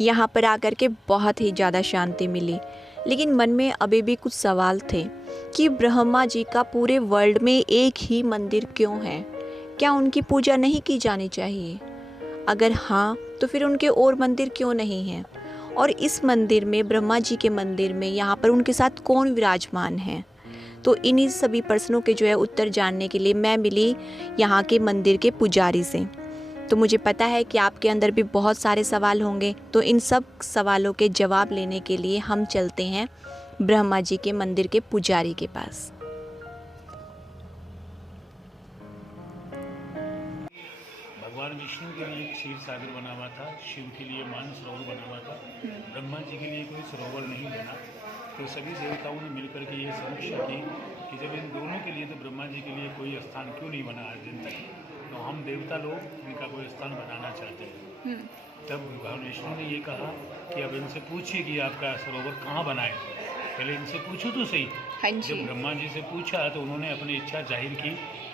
यहाँ पर आकर के बहुत ही ज़्यादा शांति मिली। लेकिन मन में अभी भी कुछ सवाल थे कि ब्रह्मा जी का पूरे वर्ल्ड में एक ही मंदिर क्यों है? क्या उनकी पूजा नहीं की जानी चाहिए? अगर हाँ, तो फिर उनके और मंदिर क्यों नहीं हैं? और इस मंदिर में, ब्रह्मा जी के मंदिर में, यहाँ पर उनके साथ कौन विराजमान है? तो इन्हीं सभी प्रश्नों के जो है उत्तर जानने के लिए मैं मिली यहाँ के मंदिर के पुजारी से। तो मुझे पता है कि आपके अंदर भी बहुत सारे सवाल होंगे, तो इन सब सवालों के जवाब लेने के लिए हम चलते हैं ब्रह्मा जी के मंदिर के पुजारी के पास। भगवान विष्णु के लिए क्षीर सागर बना हुआ था, शिव के लिए मानसरोवर बना हुआ था, ब्रह्मा जी के लिए कोई सरोवर नहीं बना। तो सभी देवताओं ने मिलकर के ये समीक्षा की कि जब इन दोनों के लिए तो ब्रह्मा जी के लिए कोई स्थान क्यों नहीं बना आज दिन तक, तो हम देवता लोग इनका कोई स्थान बनाना चाहते हैं। तब भगवान विष्णु ने ये कहा कि अब इनसे पूछिए कि आपका सरोवर कहाँ बनाए, पहले इनसे पूछो तो सही। जब ब्रह्मा जी से पूछा तो उन्होंने अपनी इच्छा जाहिर की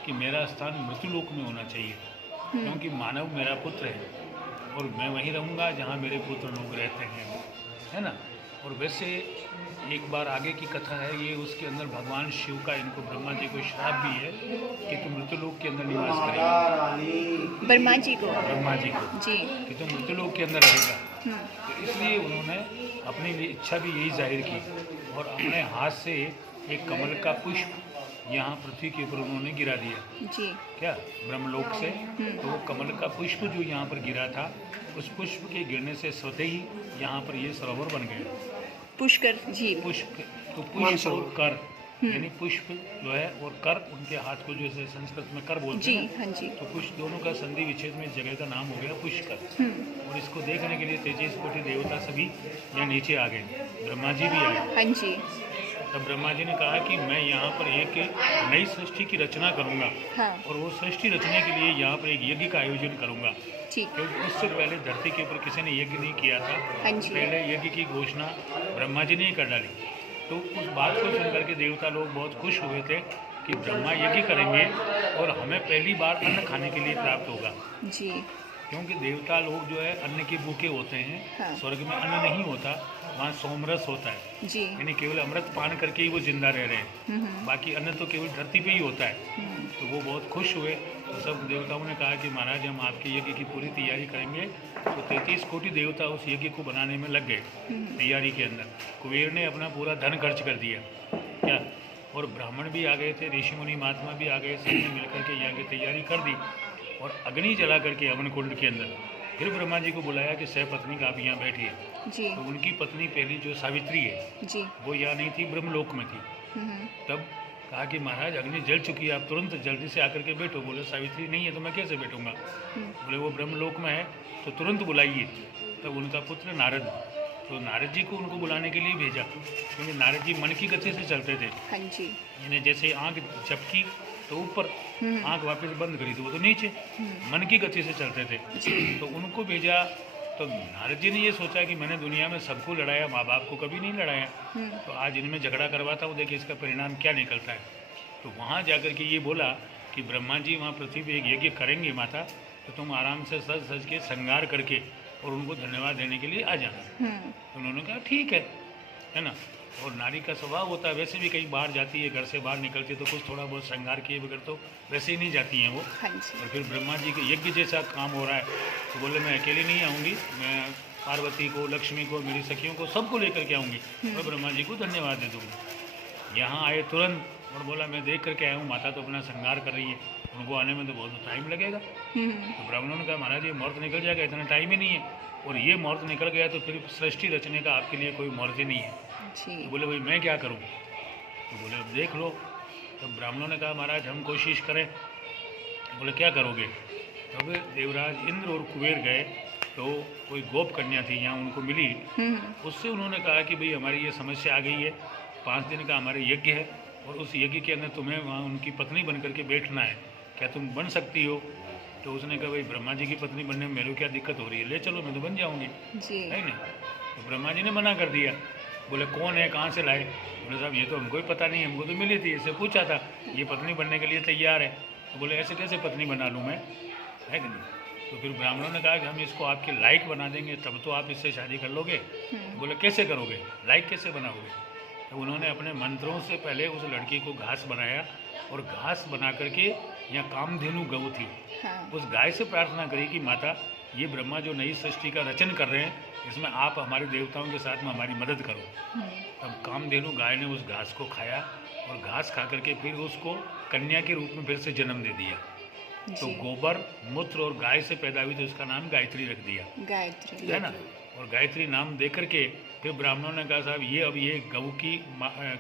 कि मेरा स्थान मृत्युलोक में होना चाहिए, क्योंकि मानव मेरा पुत्र है और मैं वहीं रहूँगा जहाँ मेरे पुत्र लोग रहते हैं, है ना। और वैसे एक बार आगे की कथा है ये, उसके अंदर भगवान शिव का इनको ब्रह्मा जी को श्राप भी है कि तुम मृत्युलोक के अंदर निवास करेगा, ब्रह्मा जी को जी कि तुम मृत्युलोक के अंदर रहेगा। तो इसलिए उन्होंने अपनी इच्छा भी यही जाहिर की और अपने हाथ से एक कमल का पुष्प यहाँ पृथ्वी के ऊपर उन्होंने गिरा दिया जी। क्या ब्रह्मलोक से। तो वो कमल का पुष्प जो यहाँ पर गिरा था, उस पुष्प के गिरने से स्वतः ही यहाँ पर ये सरोवर बन गया, पुष्कर जी। पुष्प तो पुष्प और कर, यानी पुष्प जो है और कर, उनके हाथ को जैसे संस्कृत में कर बोलते हैं, हाँ जी। तो पुष्प दोनों का संधि विच्छेद में जगह का नाम हो गया पुष्कर। और इसको देखने के लिए 33 कोटि देवता सभी यहाँ नीचे आ गए, ब्रह्मा जी भी आए। हाँ जी। तब ब्रह्मा जी ने कहा कि मैं यहाँ पर एक नई सृष्टि की रचना करूँगा। हाँ। और वो सृष्टि रचने के लिए यहाँ पर एक यज्ञ का आयोजन करूँगा, क्योंकि उससे पहले धरती के ऊपर किसी ने यज्ञ नहीं किया था। हाँ जी। पहले यज्ञ की घोषणा ब्रह्मा जी ने ही कर डाली। तो उस बात को सुनकर के देवता लोग बहुत खुश हुए थे कि ब्रह्मा यज्ञ करेंगे और हमें पहली बार अन्न खाने के लिए प्राप्त होगा जी। क्योंकि देवता लोग जो है अन्न के भूखे होते हैं। हाँ। स्वर्ग में अन्न नहीं होता, वहाँ सोमरस होता है जी। यानी केवल अमृत पान करके ही वो जिंदा रह रहे हैं, बाकी अन्न तो केवल धरती पे ही होता है। तो वो बहुत खुश हुए। तो सब देवताओं ने कहा कि महाराज हम आपके यज्ञ की पूरी तैयारी करेंगे। तो 33 कोटि देवता उस यज्ञ को बनाने में लग गए तैयारी के अंदर। कुबेर ने अपना पूरा धन खर्च कर दिया क्या, और ब्राह्मण भी आ गए थे, ऋषि मुनि महात्मा भी आ गए, सबने मिलकर के यज्ञ की तैयारी कर दी और अग्नि जला करके हवन कुंड के अंदर फिर ब्रह्मा जी को बुलाया कि सह पत्नी का आप यहाँ बैठिए। जी। तो उनकी पत्नी पहली जो सावित्री है जी। वो यहाँ नहीं थी, ब्रह्मलोक में थी। तब कहा कि महाराज अग्नि जल चुकी है, आप तुरंत जल्दी से आकर के बैठो। बोले सावित्री नहीं है तो मैं कैसे बैठूंगा। बोले वो ब्रह्मलोक में है तो तुरंत बुलाइए। तब उनका पुत्र नारद, तो नारद जी को उनको बुलाने के लिए भेजा, क्योंकि नारद जी मन की गति से चलते थे। हाँ जी। यानी जैसे आँख झपकी तो ऊपर, आँख वापस बंद करी तो वो तो नीचे, मन की गति से चलते थे। तो उनको भेजा। तो नारद जी ने ये सोचा कि मैंने दुनिया में सबको लड़ाया, माँ बाप को कभी नहीं लड़ाया, तो आज इनमें झगड़ा करवाता हूँ, देखिए इसका परिणाम क्या निकलता है। तो वहाँ जाकर के ये बोला कि ब्रह्मा जी वहाँ पृथ्वी पे एक यज्ञ करेंगे माता, तो तुम आराम से सज सज के श्रृंगार करके और उनको धन्यवाद देने के लिए आ जाना। तो उन्होंने कहा ठीक है ना। और नारी का स्वभाव होता है, वैसे भी कहीं बाहर जाती है, घर से बाहर निकलती है तो कुछ थोड़ा बहुत श्रृंगार किए बगैर तो वैसे ही नहीं जाती हैं वो। और फिर ब्रह्मा जी के यज्ञ जैसा काम हो रहा है तो बोले मैं अकेले नहीं आऊँगी, मैं पार्वती को, लक्ष्मी को, मेरी सखियों को, सबको लेकर के आऊँगी, मैं ब्रह्मा जी को धन्यवाद दे दूँगी। यहाँ आए तुरंत और बोला मैं देख करके आया हूँ, माता तो अपना श्रृंगार कर रही है, उनको आने में तो बहुत टाइम लगेगा। तो ब्राह्मणों ने कहा महाराज ये मुहूर्त निकल जाएगा, इतना टाइम ही नहीं है, और ये मुहूर्त निकल गया तो फिर सृष्टि रचने का आपके लिए कोई मुहूर्त ही नहीं है। तो बोले भाई मैं क्या करूं। तो बोले अब देख लो। तो ब्राह्मणों ने कहा महाराज हम कोशिश करें। बोले क्या करोगे। तब देवराज इंद्र और कुबेर गए, तो कोई गोप कन्या थी यहाँ उनको मिली, उससे उन्होंने कहा कि भाई हमारी ये समस्या आ गई है, 5 दिन का हमारे यज्ञ है और उस यज्ञ के अंदर तुम्हें वहाँ उनकी पत्नी बन करके बैठना है, क्या तुम बन सकती हो। तो उसने कहा भाई ब्रह्मा जी की पत्नी बनने में मेरे को क्या दिक्कत हो रही है, ले चलो मैं तो बन जाऊँगी, है ना। तो ब्रह्मा जी ने मना कर दिया। बोले कौन है, कहाँ से लाए। बोले साहब ये तो हमको ही पता नहीं, हमको तो मिली थी, इससे पूछा था, ये पत्नी बनने के लिए तैयार है। तो बोले ऐसे कैसे पत्नी बना लूँ मैं, है कि नहीं। तो फिर ब्राह्मणों ने कहा कि हम इसको आपके लायक बना देंगे, तब तो आप इससे शादी कर लोगे। तो बोले कैसे करोगे, लायक कैसे बनाओगे? तो उन्होंने अपने मंत्रों से पहले उस लड़की को घास बनाया, और घास बना करके यहाँ कामधेनु गऊ थी, हाँ। उस गाय से प्रार्थना करी कि माता, ये ब्रह्मा जो नई सृष्टि का रचन कर रहे हैं, इसमें आप हमारे देवताओं के साथ में हमारी मदद करो। तब कामधेनु गाय ने उस घास को खाया, और घास खा करके फिर उसको कन्या के रूप में फिर से जन्म दे दिया। तो जी। गोबर, मूत्र और गाय से पैदा हुई, तो उसका नाम गायत्री रख दिया, गायत्री। है ना। और गायत्री नाम दे करके फिर ब्राह्मणों ने कहा साहब ये अब ये गऊ की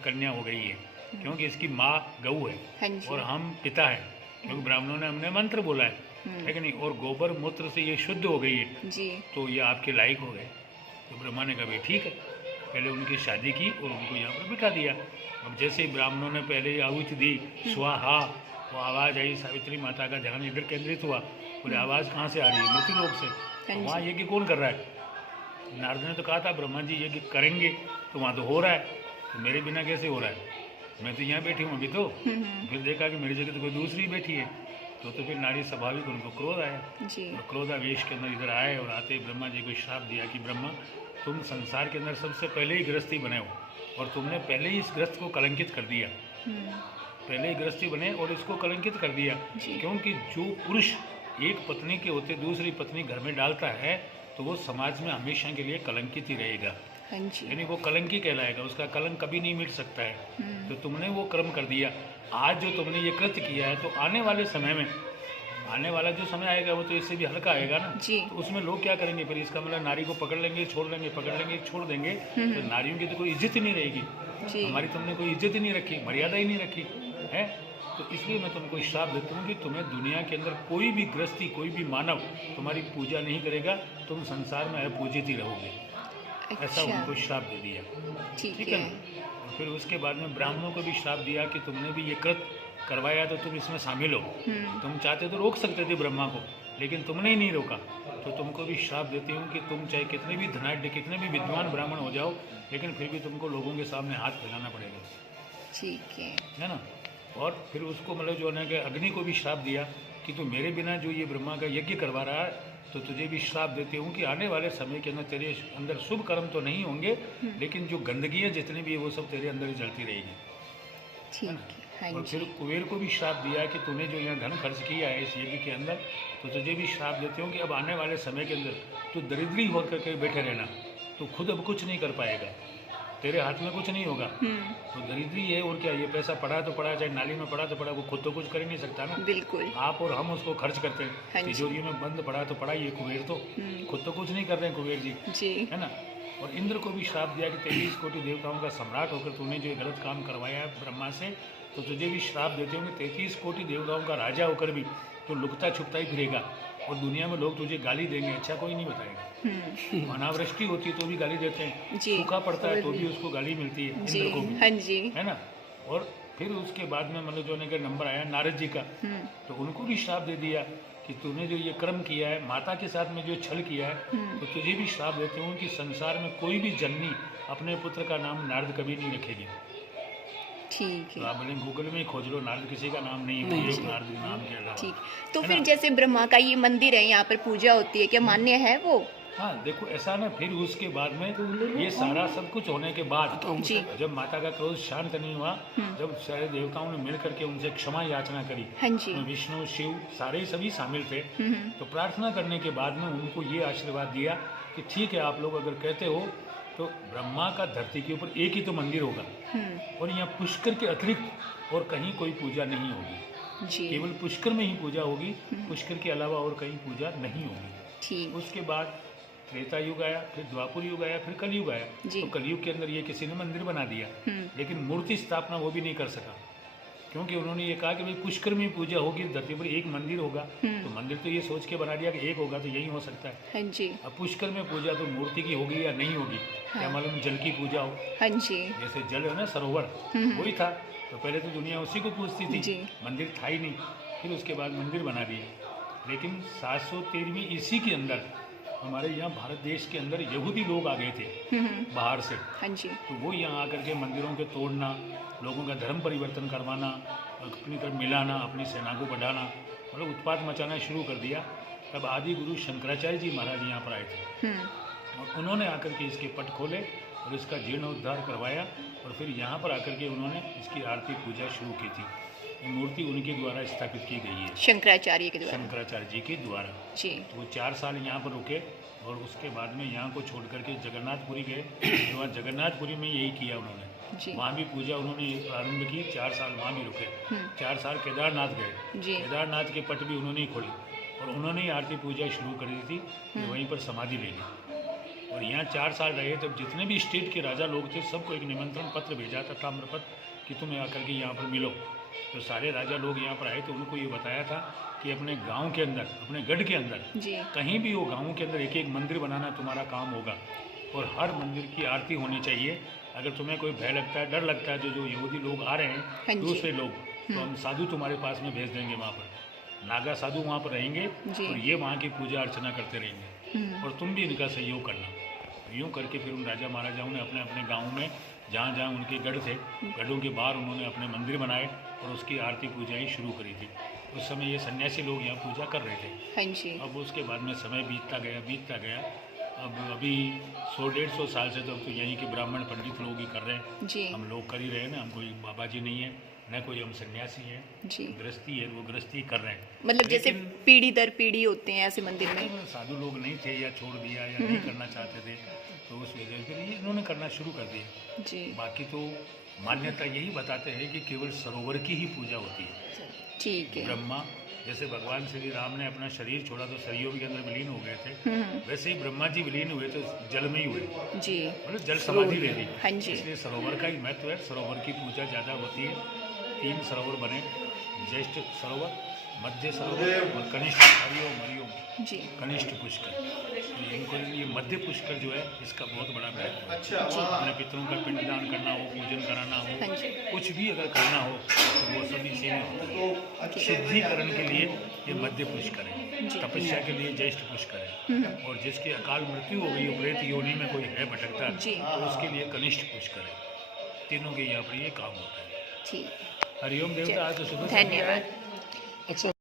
कन्या हो गई है, क्योंकि इसकी माँ गऊ है हाँ जी। और हम पिता है, क्योंकि ब्राह्मणों ने हमने मंत्र बोला है कि नहीं, और गोबर मूत्र से ये शुद्ध हो गई है, जी। तो ये आपके लायक हो गए। तो ब्रह्मा ने कहा भाई ठीक है, पहले उनकी शादी की और उनको यहाँ पर बिठा दिया। अब जैसे ही ब्राह्मणों ने पहले आहुति दी, स्वाहा, वो आवाज़ आई, सावित्री माता का ध्यान इधर केंद्रित हुआ, बोले आवाज़ कहाँ से आ रही है? मृत्यु लोक से। तो वहाँ यज्ञ कौन कर रहा है? नारद ने तो कहा था ब्रह्मा जी यज्ञ करेंगे, तो वहाँ तो हो रहा है, तो मेरे बिना कैसे हो रहा है? मैं तो यहाँ बैठी हूँ अभी तो। फिर देखा कि मेरी जगह तो कोई दूसरी बैठी है, तो फिर नारी स्वाभाविक उनको क्रोध आया, जी। और क्रोधावेश के अंदर इधर आए, और आते ही ब्रह्मा जी को श्राप दिया कि ब्रह्मा, तुम संसार के अंदर सबसे पहले ही गृहस्थी बने हो, और तुमने पहले ही इस ग्रस्त को कलंकित कर दिया। पहले ही गृहस्थी बने और इसको कलंकित कर दिया, क्योंकि जो पुरुष एक पत्नी के होते दूसरी पत्नी घर में डालता है, तो वो समाज में हमेशा के लिए कलंकित ही रहेगा, हाँ जी। यानी वो कलंकी कहलाएगा, उसका कलंक कभी नहीं मिट सकता है। तो तुमने वो कर्म कर दिया। आज जो तुमने ये कृत्य किया है, तो आने वाले समय में, आने वाला जो समय आएगा वो तो इससे भी हल्का आएगा ना। जी। तो उसमें लोग क्या करेंगे फिर? इसका मतलब नारी को पकड़ लेंगे, छोड़ लेंगे, पकड़ लेंगे, छोड़ देंगे, तो नारियों की तो कोई इज्जत ही नहीं रहेगी। जी। हमारी तुमने कोई इज्जत ही नहीं रखी, मर्यादा ही नहीं रखी है। तो इसलिए मैं तुमको श्राप देता हूँ कि तुम्हें दुनिया के अंदर कोई भी गृहस्थी, कोई भी मानव तुम्हारी पूजा नहीं करेगा, तुम संसार में अपूजित ही रहोगे। ऐसा अच्छा। उनको श्राप दे दिया, ठीक ठीक है है। ना। और फिर उसके बाद में ब्राह्मणों को भी श्राप दिया कि तुमने भी ये कृत करवाया, तो तुम इसमें शामिल हो। तुम चाहते तो रोक सकते थे ब्रह्मा को, लेकिन तुमने ही नहीं रोका, तो तुमको भी श्राप देती हूँ कि तुम चाहे कितने भी धनाढ़, कितने भी विद्वान ब्राह्मण हो जाओ, लेकिन फिर भी तुमको लोगों के सामने हाथ फैलाना पड़ेगा, ठीक है ना। और फिर उसको मतलब जो है कि अग्नि को भी श्राप दिया कि तू मेरे बिना जो ये ब्रह्मा का यज्ञ करवा रहा है, तो तुझे भी श्राप देती हूँ कि आने वाले समय के अंदर तेरे अंदर शुभ कर्म तो नहीं होंगे, लेकिन जो गंदगी है जितनी भी है वो सब तेरे अंदर ही जलती रहेगी। ठीक है। हाँ और जी। फिर कुबेर को भी श्राप दिया कि तूने जो यहाँ धन खर्च किया है इस यज्ञ के अंदर, तो तुझे भी श्राप देती हूँ कि अब आने वाले समय के अंदर तू दरिद्री होकर के बैठे रहना, तो खुद अब कुछ नहीं कर पाएगा, तेरे हाथ में कुछ नहीं होगा। तो दरिद्री है, और क्या, ये पैसा पड़ा तो पड़ा, चाहे नाली में पड़ा तो पड़ा, वो खुद तो कुछ कर ही नहीं सकता ना। बिल्कुल। आप और हम उसको खर्च करते हाँ हैं, जी। तिजोरी में बंद पड़ा तो पड़ा, ये कुबेर तो खुद तो कुछ नहीं कर रहे हैं कुबेर जी, जी। है ना। और इंद्र को भी श्राप दिया कि 23 कोटि देवताओं का सम्राट होकर तूने जो ये गलत काम करवाया है ब्रह्मा से, तो तुझे भी श्राप देते होंगे 33 कोटि देवताओं का राजा होकर भी तो लुकता छुपता ही फिरेगा, और दुनिया में लोग तुझे गाली देंगे, अच्छा कोई नहीं बताएगा। अनावृष्टि होती है तो भी गाली देते हैं, जी। सूखा पड़ता है तो भी उसको गाली मिलती है, जी। इंद्र को भी, हाँ जी। है ना। और फिर उसके बाद में मतलब जो का नंबर आया नारद जी का, तो उनको भी श्राप दे दिया कि तूने जो ये कर्म किया है, माता के साथ में जो छल किया है, तो तुझे भी श्राप देते हूँ कि संसार में कोई भी जननी अपने पुत्र का नाम नारद कभी नहीं रखेगी। ठीक तो है। आप बोले गूगल में ही खोज लो, नारद किसी का नाम नहीं है, योग नारद नाम के अलावा। ठीक। तो है फिर ना? जैसे ब्रह्मा का ये मंदिर है, यहाँ पर पूजा होती है, क्या मान्य है वो? हाँ देखो ऐसा ना, फिर उसके बाद में ये सारा सब कुछ होने के बाद जी। जब माता का क्रोध शांत नहीं हुआ, जब सारे देवताओं ने मिल करके उनसे क्षमा याचना करी, हाँ जी। उसमें विष्णु शिव सारे सभी शामिल थे, तो प्रार्थना करने के बाद में उनको ये आशीर्वाद दिया कि ठीक है, आप लोग अगर कहते हो तो ब्रह्मा का धरती के ऊपर एक ही तो मंदिर होगा, और यहाँ पुष्कर के अतिरिक्त और कहीं कोई पूजा नहीं होगी, जी। केवल पुष्कर में ही पूजा होगी, पुष्कर के अलावा और कहीं पूजा नहीं होगी। ठीक। उसके बाद त्रेता युग आया, फिर द्वापर युग आया, फिर कलयुग आया। जी। तो कलयुग के अंदर ये किसी ने मंदिर बना दिया, लेकिन मूर्ति स्थापना वो भी नहीं कर सका, क्योंकि उन्होंने ये कहा कि भाई पुष्कर में पूजा होगी, धरती पर एक मंदिर होगा, तो मंदिर तो ये सोच के बना दिया कि एक होगा तो यही हो सकता है। हाँ जी। अब पुष्कर में पूजा तो मूर्ति की होगी या नहीं होगी, क्या मालूम जल की पूजा हो, हाँ जी। जैसे जल है ना सरोवर, वही था, तो पहले तो दुनिया उसी को पूछती थी, जी। मंदिर था ही नहीं, फिर उसके बाद मंदिर बना दिए। लेकिन 713वीं ईस्वी के अंदर हमारे यहाँ भारत देश के अंदर यहूदी लोग आ गए थे बाहर से, हाँ जी। तो वो यहाँ आकर के मंदिरों के तोड़ना, लोगों का धर्म परिवर्तन करवाना, अपनी तरफ मिलाना, अपनी सेना को बढ़ाना, मतलब उत्पात मचाना शुरू कर दिया। तब आदि गुरु शंकराचार्य जी महाराज यहाँ पर आए थे और उन्होंने आकर के इसके पट खोले और इसका जीर्णोद्धार करवाया और फिर यहाँ पर आकर के उन्होंने इसकी आरती पूजा शुरू की थी। ये मूर्ति उनके द्वारा स्थापित की गई है, शंकराचार्य के द्वारा। शंकराचार्य जी के द्वारा। जी। तो वो 4 साल यहाँ पर रुके और उसके बाद में यहाँ को छोड़ करके जगन्नाथपुरी गए। तो वहाँ जगन्नाथपुरी में यही किया उन्होंने, जी। वहाँ भी पूजा उन्होंने प्रारंभ की। 4 साल वहाँ भी रुके। 4 साल केदारनाथ गए, जी। केदारनाथ के पट भी उन्होंने ही खोले और उन्होंने ही आरती पूजा शुरू कर दी थी। फिर वहीं पर समाधि ले ली और यहाँ 4 साल रहे। तब जितने भी स्टेट के राजा लोग थे सबको एक निमंत्रण पत्र भेजा था, ताम्रपत्र, कि तुम आकर के यहाँ पर मिलो। तो सारे राजा लोग यहाँ पर आए तो उनको ये बताया था कि अपने गांव के अंदर, अपने गढ़ के अंदर, जी। कहीं भी हो गाँव के अंदर एक एक मंदिर बनाना तुम्हारा काम होगा और हर मंदिर की आरती होनी चाहिए। अगर तुम्हें कोई भय लगता है, डर लगता है, जो यहूदी लोग आ रहे हाँ हैं, जी। दूसरे लोग, तो हम साधु तुम्हारे पास में भेज देंगे। वहाँ पर नागा साधु वहाँ पर रहेंगे जी। और ये वहाँ की पूजा अर्चना करते रहेंगे और तुम भी इनका सहयोग करना। यूँ करके फिर उन राजा महाराजाओं ने अपने अपने गाँव में जहाँ जहाँ उनके गढ़ थे, गढ़ों के बाहर उन्होंने अपने मंदिर बनाए और उसकी आरती पूजा ही शुरू करी थी। उस समय ये सन्यासी लोग यहाँ पूजा कर रहे थे। हाँ जी। अब उसके बाद में समय बीतता गया। अब अभी 100-150 साल से तो अब तो यहीं के ब्राह्मण पंडित लोग ही कर रहे हैं। जी। हम लोग कर ही रहे हैं ना, हम कोई बाबा जी नहीं है, न कोई हम सन्यासी हैं, जी। गृहस्थी है, वो गृहस्थी कर रहे हैं। मतलब जैसे लेकिन पीढ़ी दर पीढ़ी होते हैं ऐसे मंदिर में। साधु लोग नहीं थे या छोड़ दिया या नहीं करना चाहते थे, तो उस वजह से ये इन्होंने करना शुरू कर दिया। जी। बाकी तो मान्यता यही बताते हैं कि केवल सरोवर की ही पूजा होती है। ठीक है। ब्रह्मा, जैसे भगवान श्री राम ने अपना शरीर छोड़ा तो सरयू के अंदर विलीन हो गए थे, वैसे ही ब्रह्मा जी विलीन हुए तो जल में ही हुए, जी। मतलब जल समाधि ले ली। हाँ जी। इसलिए सरोवर का ही महत्व है। सरोवर की पूजा ज़्यादा होती है। 3 सरोवर बने, ज्येष्ठ सरोवर, मध्य सरोवर और कनिष्ठ। हरिओम जी। कनिष्ठ पुष्कर। तो इनको ये मध्य पुष्कर जो है इसका बहुत बड़ा महत्व है। अपने पितरों का पिंडदान करना हो, पूजन कराना हो, हाँ जी। कुछ भी अगर करना हो तो वो सब इसी में होता है। शुद्धिकरण के लिए ये मध्य पुष्कर है, तपस्या के लिए ज्येष्ठ पुष्कर है और जिसकी अकाल मृत्यु हो गई, प्रेत योनि में कोई है भटकता, तो उसके लिए कनिष्ठ पुष्कर है। तीनों के यहाँ पर ये काम होता है। ठीक। हरिओम देवता। आज तो सुबह धन्यवाद। अच्छा।